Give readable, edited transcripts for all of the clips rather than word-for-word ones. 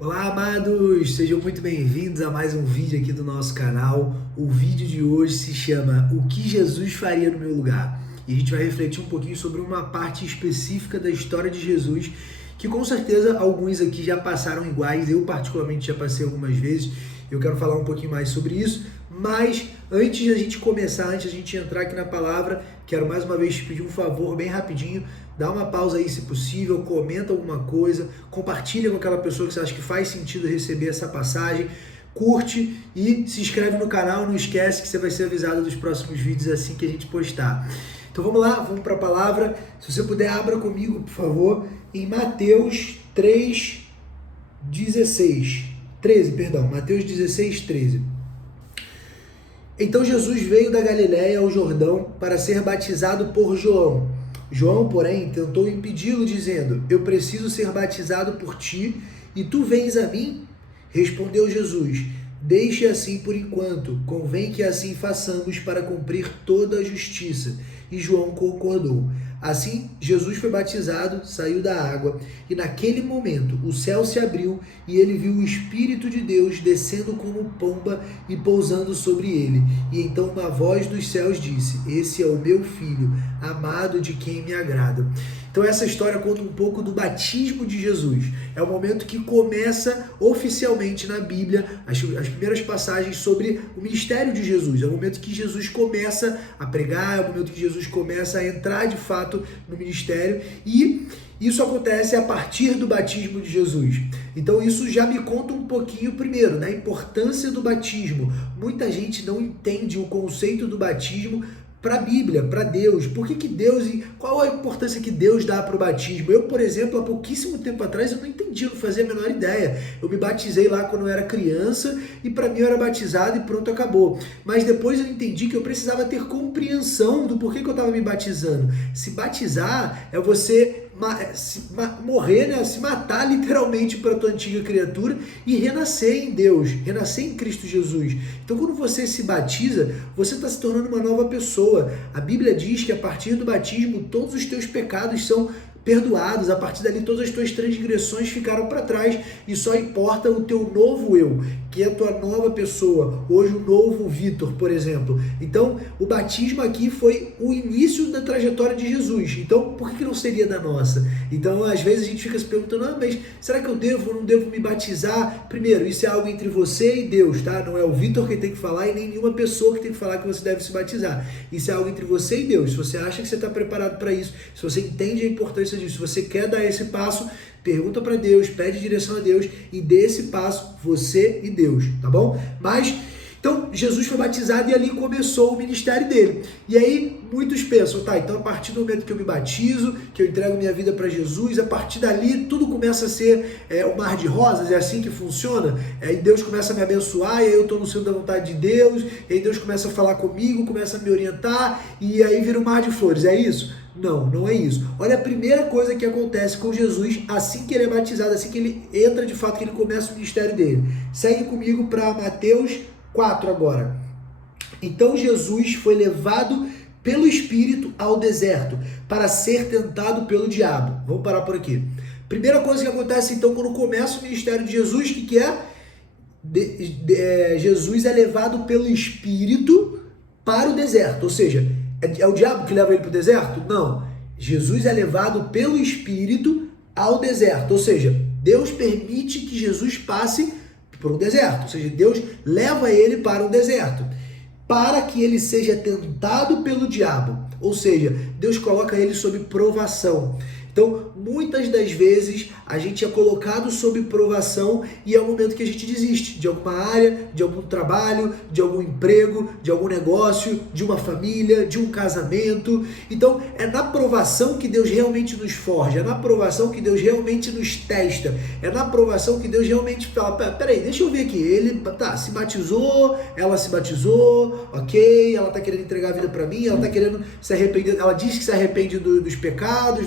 Olá, amados! Sejam muito bem-vindos a mais um vídeo aqui do nosso canal. O vídeo de hoje se chama O que Jesus faria no meu lugar? E a gente vai refletir um pouquinho sobre uma parte específica da história de Jesus, que com certeza alguns aqui já passaram iguais, eu particularmente já passei algumas vezes. Eu quero falar um pouquinho mais sobre isso, mas antes de a gente começar, antes de a gente entrar aqui na palavra, quero mais uma vez te pedir um favor bem rapidinho. Dá uma pausa aí se possível, comenta alguma coisa, compartilha com aquela pessoa que você acha que faz sentido receber essa passagem, curte e se inscreve no canal, não esquece que você vai ser avisado dos próximos vídeos assim que a gente postar. Então vamos lá, vamos para a palavra. Se você puder, abra comigo, por favor, em Mateus 13, Mateus 16, 13. Então Jesus veio da Galiléia ao Jordão para ser batizado por João. João, porém, tentou impedi-lo, dizendo: Eu preciso ser batizado por ti, e tu vens a mim? Respondeu Jesus: Deixe assim por enquanto, convém que assim façamos para cumprir toda a justiça. E João concordou. Assim, Jesus foi batizado, saiu da água, e naquele momento o céu se abriu e ele viu o Espírito de Deus descendo como pomba e pousando sobre ele. E então uma voz dos céus disse: Esse é o meu filho, amado, de quem me agrada. Então essa história conta um pouco do batismo de Jesus. É o momento que começa oficialmente na Bíblia as primeiras passagens sobre o ministério de Jesus. É o momento que Jesus começa a pregar, é o momento que Jesus começa a entrar de fato no ministério, e isso acontece a partir do batismo de Jesus. Então isso já me conta um pouquinho, primeiro, da importância do batismo. Muita gente não entende o conceito do batismo para a Bíblia, para Deus. Por que Deus, qual a importância que Deus dá para o batismo? Eu, por exemplo, há pouquíssimo tempo atrás, eu não entendi, eu não fazia a menor ideia. Eu me batizei lá quando eu era criança e para mim eu era batizado e pronto, acabou. Mas depois eu entendi que eu precisava ter compreensão do porquê que eu estava me batizando. Se batizar é você morrer, né? Se matar literalmente para a tua antiga criatura e renascer em Deus, renascer em Cristo Jesus. Então quando você se batiza, você está se tornando uma nova pessoa. A Bíblia diz que a partir do batismo todos os teus pecados são perdoados, a partir dali todas as tuas transgressões ficaram para trás e só importa o teu novo eu, que é a tua nova pessoa, hoje o novo Vitor, por exemplo. Então o batismo aqui foi o início da trajetória de Jesus, então por que não seria da nossa? Então às vezes a gente fica se perguntando, mas será que eu devo ou não devo me batizar? Primeiro, isso é algo entre você e Deus, tá? Não é o Vitor que tem que falar e nem nenhuma pessoa que tem que falar que você deve se batizar. Isso é algo entre você e Deus. Se você acha que você está preparado para isso, se você entende a importância disso, se você quer dar esse passo, pergunta para Deus, pede direção a Deus e dê esse passo, você e Deus, tá bom? Mas, então, Jesus foi batizado e ali começou o ministério dele. E aí, muitos pensam, tá, então a partir do momento que eu me batizo, que eu entrego minha vida para Jesus, a partir dali tudo começa a ser um mar de rosas, é assim que funciona? E Deus começa a me abençoar, e aí eu estou no centro da vontade de Deus, e aí Deus começa a falar comigo, começa a me orientar, e aí vira um mar de flores, é isso? Não, não é isso. Olha a primeira coisa que acontece com Jesus assim que ele é batizado, assim que ele entra de fato, que ele começa o ministério dele. Segue comigo para Mateus 4 agora. Então Jesus foi levado pelo Espírito ao deserto para ser tentado pelo diabo. Vamos parar por aqui. Primeira coisa que acontece então quando começa o ministério de Jesus, o que é? Jesus é levado pelo Espírito para o deserto, ou seja, é o diabo que leva ele para o deserto? Não. Jesus é levado pelo Espírito ao deserto, ou seja, Deus permite que Jesus passe por um deserto, ou seja, Deus leva ele para um deserto, para que ele seja tentado pelo diabo, ou seja, Deus coloca ele sob provação. Então, muitas das vezes, a gente é colocado sob provação e é o momento que a gente desiste de alguma área, de algum trabalho, de algum emprego, de algum negócio, de uma família, de um casamento. Então, é na provação que Deus realmente nos forja, é na provação que Deus realmente nos testa, é na provação que Deus realmente fala, peraí, deixa eu ver aqui, ele se batizou, ela se batizou, ok, ela está querendo entregar a vida para mim, ela está querendo se arrepender, ela diz que se arrepende dos pecados,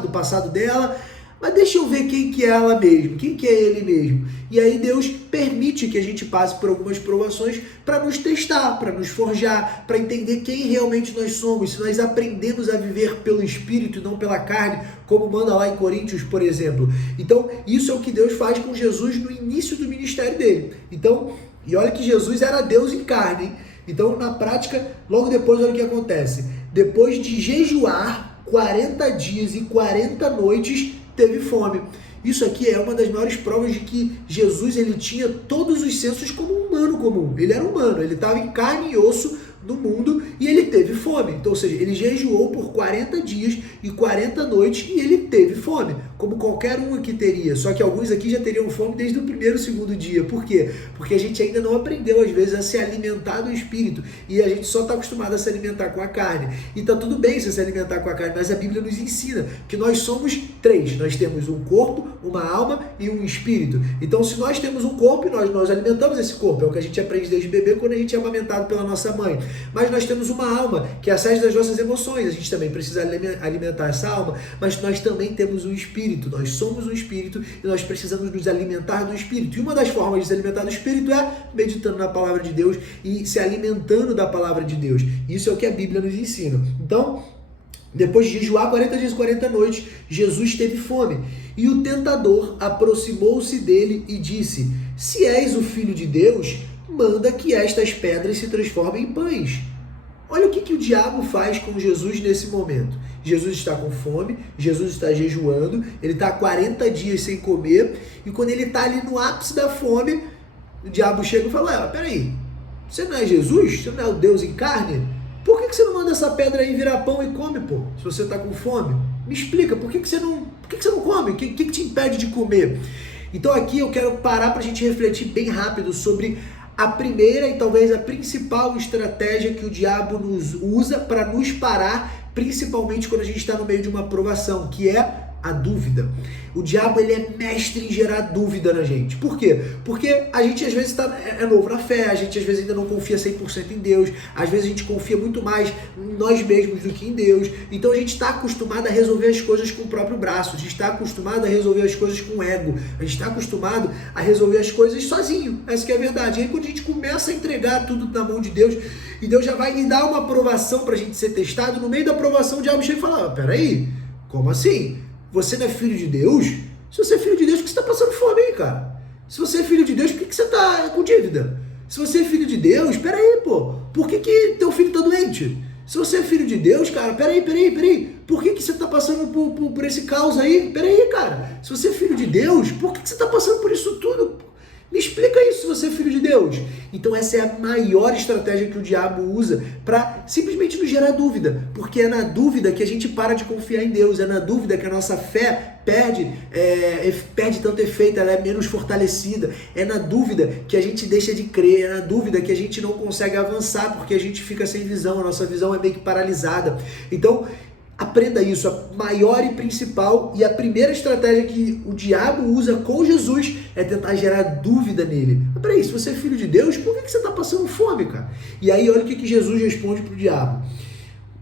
do passado dela. mas deixa eu ver quem que é ela mesmo, quem que é ele mesmo. E aí Deus permite que a gente passe por algumas provações para nos testar, para nos forjar, para entender quem realmente nós somos, se nós aprendemos a viver pelo Espírito e não pela carne, como manda lá em Coríntios, por exemplo. Então, isso é o que Deus faz com Jesus no início do ministério dele. Então, e olha que Jesus era Deus em carne, hein? Então, na prática, logo depois, olha o que acontece. Depois de jejuar 40 dias e 40 noites, teve fome. Isso aqui é uma das maiores provas de que Jesus ele tinha todos os sensos como um humano comum. Ele era humano, ele estava em carne e osso no mundo e ele teve fome. Então, ou seja, ele jejuou por 40 dias e 40 noites e ele teve fome, como qualquer um aqui teria. Só que alguns aqui já teriam fome desde o primeiro, segundo dia. Por quê? Porque a gente ainda não aprendeu, às vezes, a se alimentar do Espírito e a gente só está acostumado a se alimentar com a carne. E tá tudo bem se alimentar com a carne, mas a Bíblia nos ensina que nós somos três. Nós temos um corpo, uma alma e um espírito. Então, se nós temos um corpo, nós alimentamos esse corpo. É o que a gente aprende desde bebê quando a gente é amamentado pela nossa mãe. Mas nós temos uma alma, que é a sede das nossas emoções. A gente também precisa alimentar essa alma, mas nós também temos um espírito. Nós somos um espírito e nós precisamos nos alimentar do espírito. E uma das formas de se alimentar do espírito é meditando na palavra de Deus e se alimentando da palavra de Deus. Isso é o que a Bíblia nos ensina. Então, depois de jejuar 40 dias e 40 noites, Jesus teve fome. E o tentador aproximou-se dele e disse: se és o Filho de Deus, manda que estas pedras se transformem em pães. Olha o que o diabo faz com Jesus nesse momento. Jesus está com fome, Jesus está jejuando, ele está há 40 dias sem comer, e quando ele está ali no ápice da fome, o diabo chega e fala: peraí, você não é Jesus? Você não é o Deus em carne? Por que você não manda essa pedra aí virar pão e come, pô? Se você está com fome, me explica, por que você não come? O que te impede de comer? Então aqui eu quero parar para a gente refletir bem rápido sobre a primeira e talvez a principal estratégia que o diabo nos usa para nos parar, principalmente quando a gente está no meio de uma provação, que é a dúvida. O diabo ele é mestre em gerar dúvida na gente. Por quê? Porque a gente às vezes é novo na fé, a gente às vezes ainda não confia 100% em Deus, às vezes a gente confia muito mais em nós mesmos do que em Deus. Então a gente está acostumado a resolver as coisas com o próprio braço, a gente está acostumado a resolver as coisas com o ego, a gente está acostumado a resolver as coisas sozinho. Essa que é a verdade. E aí quando a gente começa a entregar tudo na mão de Deus, e Deus já vai lhe dar uma aprovação para a gente ser testado, no meio da aprovação o diabo chega e fala: peraí, como assim? Você não é filho de Deus? Se você é filho de Deus, por que você está passando fome aí, cara? Se você é filho de Deus, por que você está com dívida? Se você é filho de Deus, peraí, pô, por que teu filho está doente? Se você é filho de Deus, cara, peraí, por que você está passando por esse caos aí? Peraí, cara, se você é filho de Deus, por que você está passando por isso tudo? Me explica isso se você é filho de Deus. Então essa é a maior estratégia que o diabo usa para simplesmente nos gerar dúvida. Porque é na dúvida que a gente para de confiar em Deus. É na dúvida que a nossa fé perde tanto efeito, ela é menos fortalecida. É na dúvida que a gente deixa de crer. É na dúvida que a gente não consegue avançar porque a gente fica sem visão. A nossa visão é meio que paralisada. Então, aprenda isso, a maior e principal e a primeira estratégia que o diabo usa com Jesus é tentar gerar dúvida nele. Mas peraí, se você é filho de Deus, por que você está passando fome, cara? E aí olha o que Jesus responde para o diabo.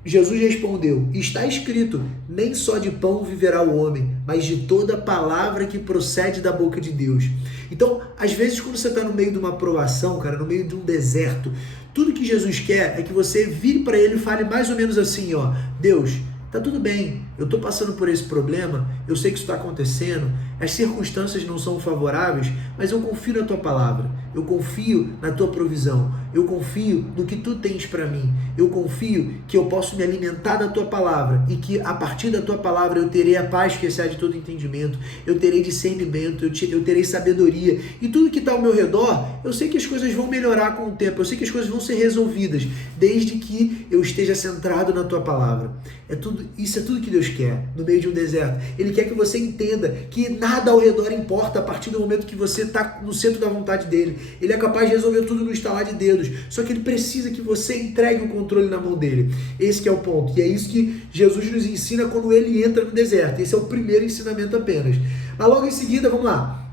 Jesus respondeu: está escrito, nem só de pão viverá o homem, mas de toda palavra que procede da boca de Deus. Então, às vezes, quando você está no meio de uma provação, cara, no meio de um deserto, tudo que Jesus quer é que você vire para ele e fale mais ou menos assim, ó: Deus, tá tudo bem, eu tô passando por esse problema, eu sei que isso está acontecendo, as circunstâncias não são favoráveis, mas eu confio na tua palavra, eu confio na tua provisão, eu confio no que tu tens para mim, eu confio que eu posso me alimentar da tua palavra e que a partir da tua palavra eu terei a paz que excede todo entendimento, eu terei discernimento, eu terei sabedoria e tudo que está ao meu redor, eu sei que as coisas vão melhorar com o tempo, eu sei que as coisas vão ser resolvidas, desde que eu esteja centrado na tua palavra. Isso é tudo que Deus quer no meio de um deserto. Ele quer que você entenda que nada ao redor importa a partir do momento que você está no centro da vontade dele. Ele é capaz de resolver tudo no estalar de dedos. Só que ele precisa que você entregue o controle na mão dele. Esse que é o ponto. E é isso que Jesus nos ensina quando ele entra no deserto. Esse é o primeiro ensinamento apenas. Mas logo em seguida, vamos lá.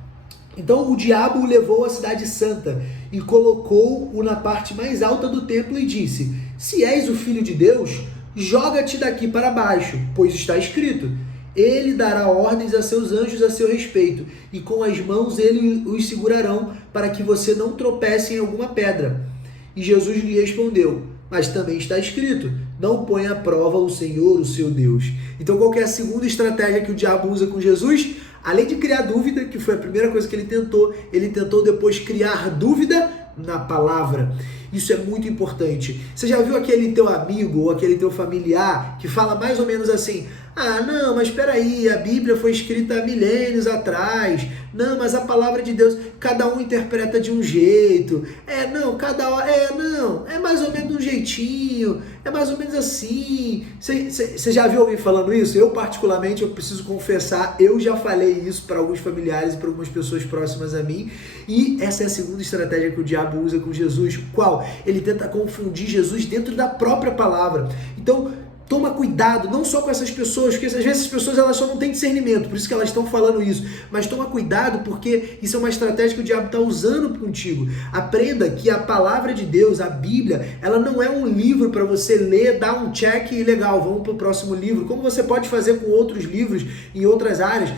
Então o diabo o levou à cidade santa e colocou-o na parte mais alta do templo e disse: se és o filho de Deus, joga-te daqui para baixo, pois está escrito: Ele dará ordens a seus anjos a seu respeito, e com as mãos ele os segurarão, para que você não tropece em alguma pedra. E Jesus lhe respondeu: mas também está escrito, não ponha à prova o Senhor, o seu Deus. Então qual que é a segunda estratégia que o diabo usa com Jesus? Além de criar dúvida, que foi a primeira coisa que ele tentou depois criar dúvida na palavra. Isso é muito importante. Você já viu aquele teu amigo ou aquele teu familiar que fala mais ou menos assim: ah, não, mas espera aí, a Bíblia foi escrita há milênios atrás. Não, mas a palavra de Deus, cada um interpreta de um jeito. É mais ou menos de um jeitinho. É mais ou menos assim. Você já viu alguém falando isso? Eu, particularmente, eu preciso confessar, eu já falei isso para alguns familiares e para algumas pessoas próximas a mim. E essa é a segunda estratégia que o diabo usa com Jesus. Qual? Ele tenta confundir Jesus dentro da própria palavra. Então, toma cuidado, não só com essas pessoas, porque às vezes essas pessoas elas só não têm discernimento, por isso que elas estão falando isso. Mas toma cuidado, porque isso é uma estratégia que o diabo está usando contigo. Aprenda que a palavra de Deus, a Bíblia, ela não é um livro para você ler, dar um check e legal, vamos para o próximo livro. Como você pode fazer com outros livros em outras áreas.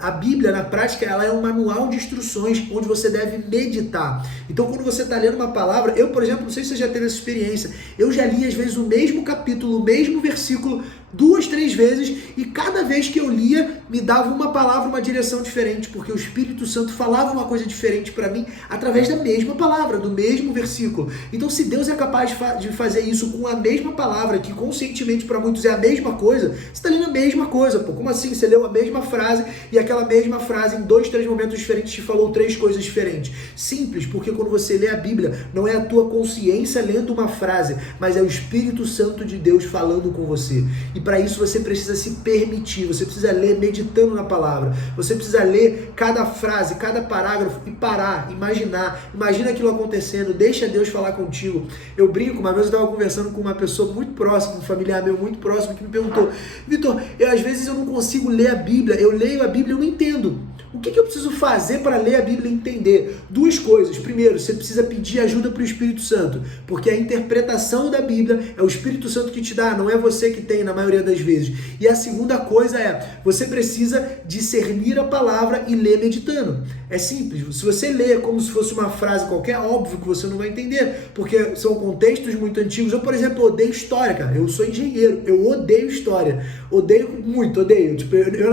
A Bíblia, na prática, ela é um manual de instruções onde você deve meditar. Então, quando você está lendo uma palavra, eu, por exemplo, não sei se você já teve essa experiência, eu já li, às vezes, o mesmo capítulo, o mesmo versículo, 2, 3 vezes, e cada vez que eu lia, me dava uma palavra, uma direção diferente, porque o Espírito Santo falava uma coisa diferente para mim, através da mesma palavra, do mesmo versículo. Então, se Deus é capaz de fazer isso com a mesma palavra, que conscientemente para muitos é a mesma coisa, você está lendo a mesma coisa, pô. Como assim? Você leu a mesma frase, e aquela mesma frase, em 2, 3 momentos diferentes, te falou 3 coisas diferentes. Simples, porque quando você lê a Bíblia, não é a tua consciência lendo uma frase, mas é o Espírito Santo de Deus falando com você. E para isso você precisa se permitir, você precisa ler meditando na palavra, você precisa ler cada frase, cada parágrafo e parar, imagina aquilo acontecendo, deixa Deus falar contigo. Eu brinco, uma vez eu estava conversando com uma pessoa muito próxima, um familiar meu muito próximo, que me perguntou: Vitor, às vezes eu não consigo ler a Bíblia, eu leio a Bíblia e eu não entendo. O que eu preciso fazer para ler a Bíblia e entender? 2 coisas. Primeiro, você precisa pedir ajuda para o Espírito Santo, porque a interpretação da Bíblia é o Espírito Santo que te dá, não é você que tem na maioria das vezes. E a segunda coisa é, você precisa discernir a palavra e ler meditando. É simples. Se você lê como se fosse uma frase qualquer, óbvio que você não vai entender, porque são contextos muito antigos. Eu, por exemplo, odeio história, cara. Eu sou engenheiro, eu odeio história. Odeio muito, odeio. Tipo, eu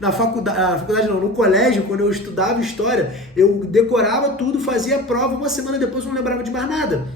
na faculdade não, no colégio, quando eu estudava história, eu decorava tudo, fazia a prova, uma semana depois não lembrava de mais nada.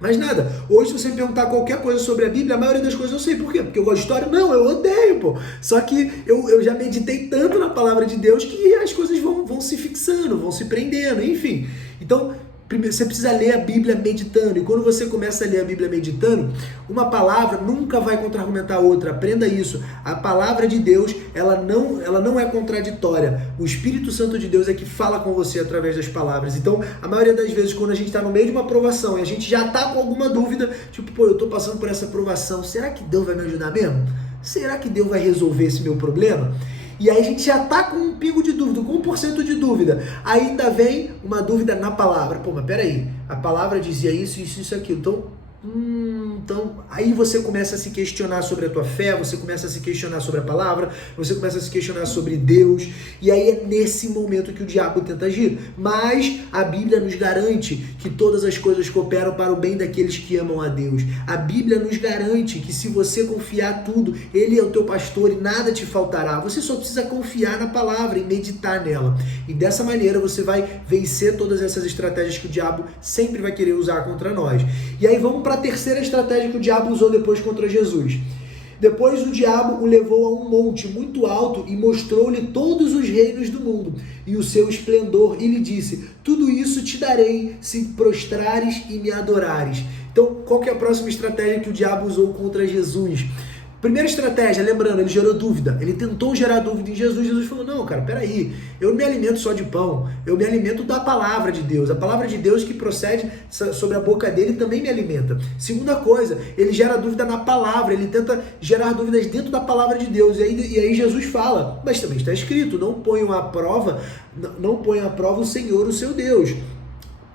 Mas nada. Hoje, se você me perguntar qualquer coisa sobre a Bíblia, a maioria das coisas eu sei. Por quê? Porque eu gosto de história? Não, eu odeio, pô. Só que eu já meditei tanto na palavra de Deus que as coisas vão se fixando, vão se prendendo, enfim. Então, primeiro, você precisa ler a Bíblia meditando. E quando você começa a ler a Bíblia meditando, uma palavra nunca vai contra-argumentar a outra. Aprenda isso. A palavra de Deus, ela não é contraditória. O Espírito Santo de Deus é que fala com você através das palavras. Então, a maioria das vezes, quando a gente está no meio de uma aprovação e a gente já está com alguma dúvida, tipo, pô, eu estou passando por essa aprovação, será que Deus vai me ajudar mesmo? Será que Deus vai resolver esse meu problema? E aí a gente já tá com um pingo de dúvida, com 1% de dúvida. Aí ainda vem uma dúvida na palavra. Pô, mas peraí, a palavra dizia isso, isso, isso, aquilo. Então, aí você começa a se questionar sobre a tua fé, você começa a se questionar sobre a palavra, você começa a se questionar sobre Deus, e aí é nesse momento que o diabo tenta agir. Mas a Bíblia nos garante que todas as coisas cooperam para o bem daqueles que amam a Deus. A Bíblia nos garante que se você confiar tudo, Ele é o teu pastor e nada te faltará. Você só precisa confiar na palavra e meditar nela. E dessa maneira você vai vencer todas essas estratégias que o diabo sempre vai querer usar contra nós. E aí vamos para a terceira estratégia que o diabo usou depois contra Jesus. Depois o diabo o levou a um monte muito alto e mostrou-lhe todos os reinos do mundo e o seu esplendor, e lhe disse: tudo isso te darei se prostrares e me adorares. Então, qual que é a próxima estratégia que o diabo usou contra Jesus? Primeira estratégia, lembrando, ele gerou dúvida. Ele tentou gerar dúvida em Jesus. Jesus falou: não, cara, peraí, eu não me alimento só de pão, eu me alimento da palavra de Deus. A palavra de Deus que procede sobre a boca dele também me alimenta. Segunda coisa, ele gera dúvida na palavra, ele tenta gerar dúvidas dentro da palavra de Deus. E aí Jesus fala: mas também está escrito, não ponham à prova o Senhor, o seu Deus.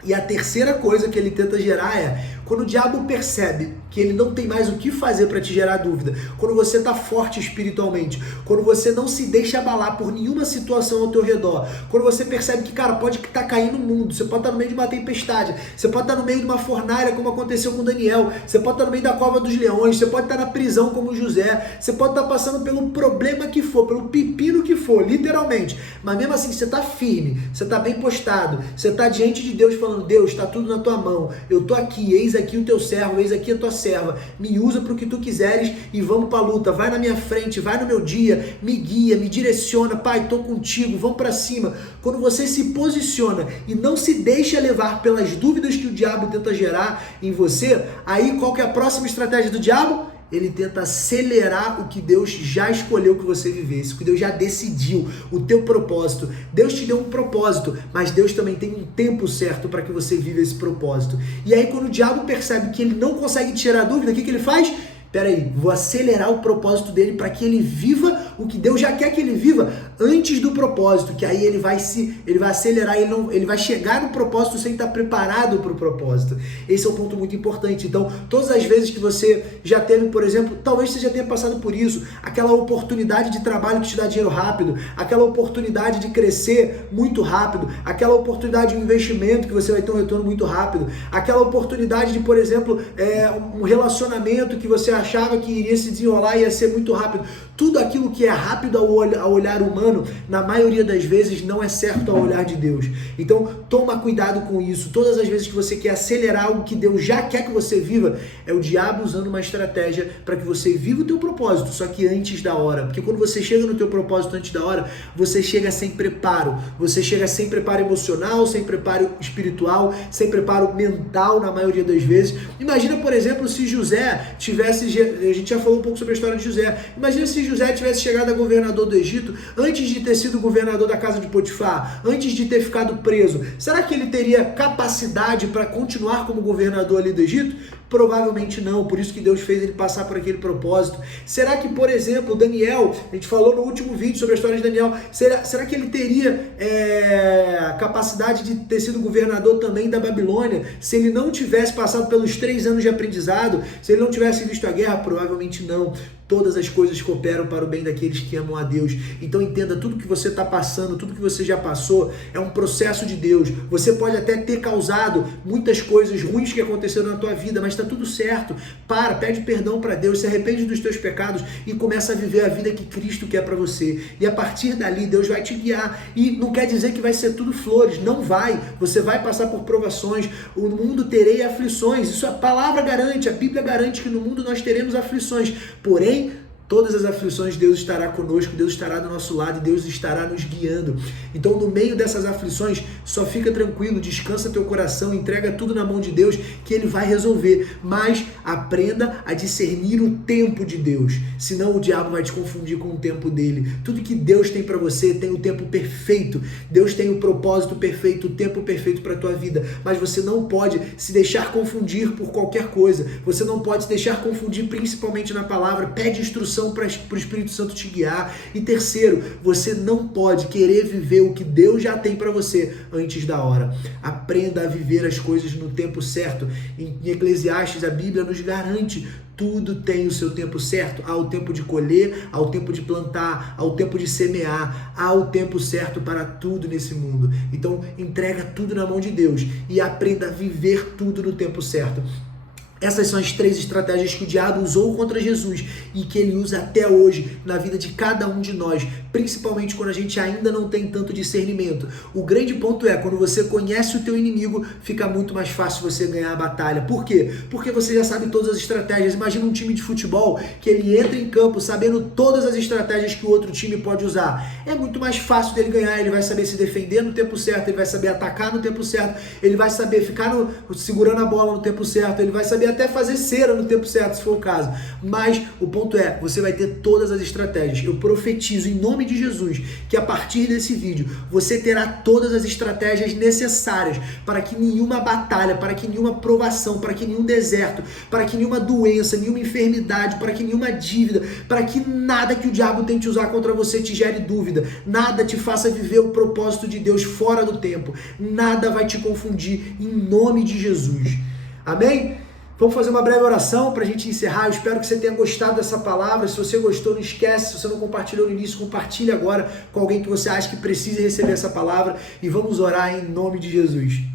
E a terceira coisa que ele tenta gerar é, Quando o diabo percebe que ele não tem mais o que fazer para te gerar dúvida, quando você está forte espiritualmente, quando você não se deixa abalar por nenhuma situação ao teu redor, quando você percebe que, cara, pode estar caindo o mundo, você pode estar no meio de uma tempestade, você pode estar no meio de uma fornalha, como aconteceu com Daniel, você pode estar no meio da cova dos leões, você pode estar na prisão como José, você pode estar passando pelo problema que for, pelo pepino que for, literalmente, mas mesmo assim você está firme, você está bem postado, você está diante de Deus falando, Deus, está tudo na tua mão, eu estou aqui, eis aqui o teu servo, eis aqui a tua serva, me usa para o que tu quiseres e vamos para a luta, vai na minha frente, vai no meu dia, me guia, me direciona, Pai, estou contigo, vamos para cima. Quando você se posiciona e não se deixa levar pelas dúvidas que o diabo tenta gerar em você, aí qual que é a próxima estratégia do diabo? Ele tenta acelerar o que Deus já escolheu que você vivesse, o que Deus já decidiu, o teu propósito. Deus te deu um propósito, mas Deus também tem um tempo certo para que você viva esse propósito. E aí quando o diabo percebe que ele não consegue te tirar dúvida, o que ele faz? Peraí, vou acelerar o propósito dele para que ele viva o que Deus já quer que ele viva antes do propósito, que aí ele vai acelerar, ele vai chegar no propósito sem estar preparado para o propósito. Esse é um ponto muito importante. Então, todas as vezes que você já teve, por exemplo, talvez você já tenha passado por isso, aquela oportunidade de trabalho que te dá dinheiro rápido, aquela oportunidade de crescer muito rápido, aquela oportunidade de um investimento que você vai ter um retorno muito rápido, aquela oportunidade de, por exemplo, um relacionamento que você achava que iria se desenrolar e ia ser muito rápido. Tudo aquilo que é rápido ao olhar humano, na maioria das vezes não é certo ao olhar de Deus. Então, toma cuidado com isso. Todas as vezes que você quer acelerar algo que Deus já quer que você viva, é o diabo usando uma estratégia para que você viva o teu propósito, só que antes da hora. Porque quando você chega no teu propósito antes da hora, você chega sem preparo. Você chega sem preparo emocional, sem preparo espiritual, sem preparo mental, na maioria das vezes. Imagina, por exemplo, se José tivesse... A gente já falou um pouco sobre a história de José. Imagina se José tivesse chegado a governador do Egito antes de ter sido governador da casa de Potifar, antes de ter ficado preso. Será que ele teria capacidade para continuar como governador ali do Egito? Provavelmente não, por isso que Deus fez ele passar por aquele propósito. Será que, por exemplo, Daniel, a gente falou no último vídeo sobre a história de Daniel, será que ele teria capacidade de ter sido governador também da Babilônia, se ele não tivesse passado pelos 3 anos de aprendizado, se ele não tivesse visto a guerra? Provavelmente não. Todas as coisas cooperam para o bem daqueles que amam a Deus. Então entenda, tudo que você está passando, tudo que você já passou, é um processo de Deus. Você pode até ter causado muitas coisas ruins que aconteceram na tua vida, mas está tudo certo. Pede perdão para Deus, se arrepende dos teus pecados e começa a viver a vida que Cristo quer para você. E a partir dali, Deus vai te guiar. E não quer dizer que vai ser tudo flores, não vai. Você vai passar por provações, o mundo terei aflições. Isso a palavra garante, a Bíblia garante que no mundo nós teremos aflições. Porém, todas as aflições, Deus estará conosco, Deus estará do nosso lado e Deus estará nos guiando. Então, no meio dessas aflições, só fica tranquilo, descansa teu coração, entrega tudo na mão de Deus, que Ele vai resolver. Mas aprenda a discernir o tempo de Deus, senão o diabo vai te confundir com o tempo dele. Tudo que Deus tem para você tem o tempo perfeito. Deus tem o propósito perfeito, o tempo perfeito para a tua vida. Mas você não pode se deixar confundir por qualquer coisa. Você não pode se deixar confundir, principalmente na palavra. Pede instrução para o Espírito Santo te guiar. E terceiro, você não pode querer viver o que Deus já tem para você antes da hora. Aprenda a viver as coisas no tempo certo. Em Eclesiastes, a Bíblia nos garante: tudo tem o seu tempo certo. Há o tempo de colher, há o tempo de plantar, há o tempo de semear, há o tempo certo para tudo nesse mundo. Então, entrega tudo na mão de Deus e aprenda a viver tudo no tempo certo. Essas são as 3 estratégias que o diabo usou contra Jesus e que ele usa até hoje na vida de cada um de nós, principalmente quando a gente ainda não tem tanto discernimento. O grande ponto é, quando você conhece o teu inimigo, fica muito mais fácil você ganhar a batalha. Por quê? Porque você já sabe todas as estratégias. Imagina um time de futebol que ele entra em campo sabendo todas as estratégias que o outro time pode usar. É muito mais fácil dele ganhar, ele vai saber se defender no tempo certo, ele vai saber atacar no tempo certo, ele vai saber ficar segurando a bola no tempo certo, ele vai saber até fazer cera no tempo certo, se for o caso. Mas o ponto é, você vai ter todas as estratégias. Eu profetizo em nome de Jesus que a partir desse vídeo você terá todas as estratégias necessárias para que nenhuma batalha, para que nenhuma provação, para que nenhum deserto, para que nenhuma doença, nenhuma enfermidade, para que nenhuma dívida, para que nada que o diabo tente usar contra você te gere dúvida, nada te faça viver o propósito de Deus fora do tempo, nada vai te confundir em nome de Jesus. Amém? Vamos fazer uma breve oração para a gente encerrar. Eu espero que você tenha gostado dessa palavra. Se você gostou, não esquece. Se você não compartilhou no início, compartilhe agora com alguém que você acha que precise receber essa palavra. E vamos orar em nome de Jesus.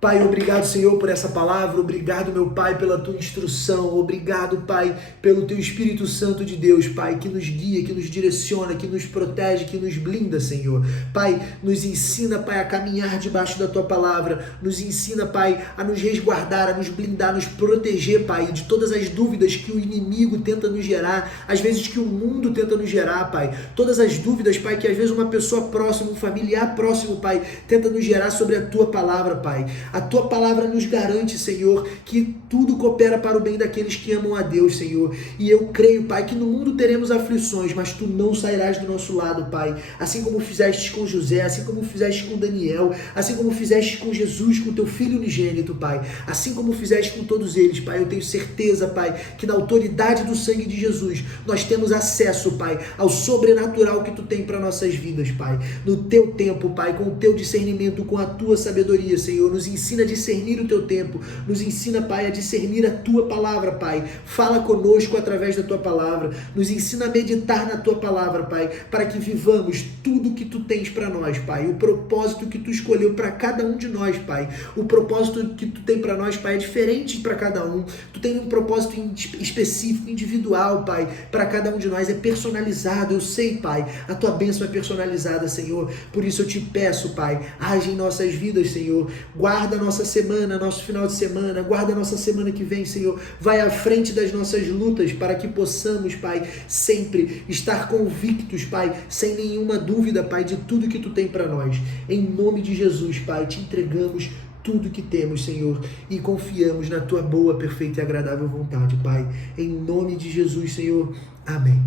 Pai, obrigado, Senhor, por essa palavra. Obrigado, meu Pai, pela tua instrução. Obrigado, Pai, pelo teu Espírito Santo de Deus, Pai, que nos guia, que nos direciona, que nos protege, que nos blinda, Senhor. Pai, nos ensina, Pai, a caminhar debaixo da tua palavra. Nos ensina, Pai, a nos resguardar, a nos blindar, a nos proteger, Pai, de todas as dúvidas que o inimigo tenta nos gerar, às vezes que o mundo tenta nos gerar, Pai. Todas as dúvidas, Pai, que às vezes uma pessoa próxima, um familiar próximo, Pai, tenta nos gerar sobre a tua palavra, Pai. A tua palavra nos garante, Senhor, que tudo coopera para o bem daqueles que amam a Deus, Senhor. E eu creio, Pai, que no mundo teremos aflições, mas tu não sairás do nosso lado, Pai. Assim como fizeste com José, assim como fizeste com Daniel, assim como fizeste com Jesus, com teu Filho unigênito, Pai. Assim como fizeste com todos eles, Pai. Eu tenho certeza, Pai, que na autoridade do sangue de Jesus, nós temos acesso, Pai, ao sobrenatural que tu tem para nossas vidas, Pai. No teu tempo, Pai, com o teu discernimento, com a tua sabedoria, Senhor. Nos ensina a discernir o teu tempo, nos ensina, Pai, a discernir a tua palavra, Pai. Fala conosco através da tua palavra, nos ensina a meditar na tua palavra, Pai, para que vivamos tudo que tu tens para nós, Pai. O propósito que tu escolheu para cada um de nós, Pai. O propósito que tu tem para nós, Pai, é diferente para cada um. Tu tem um propósito específico, individual, Pai, para cada um de nós, é personalizado. Eu sei, Pai, a tua bênção é personalizada, Senhor. Por isso eu te peço, Pai, age em nossas vidas, Senhor. Guarda a nossa semana, nosso final de semana, guarda a nossa semana que vem, Senhor. Vai à frente das nossas lutas para que possamos, Pai, sempre estar convictos, Pai, sem nenhuma dúvida, Pai, de tudo que tu tem para nós. Em nome de Jesus, Pai, te entregamos tudo que temos, Senhor, e confiamos na tua boa, perfeita e agradável vontade, Pai. Em nome de Jesus, Senhor. Amém.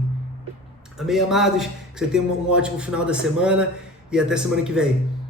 Amém, amados. Que você tenha um ótimo final da semana e até semana que vem.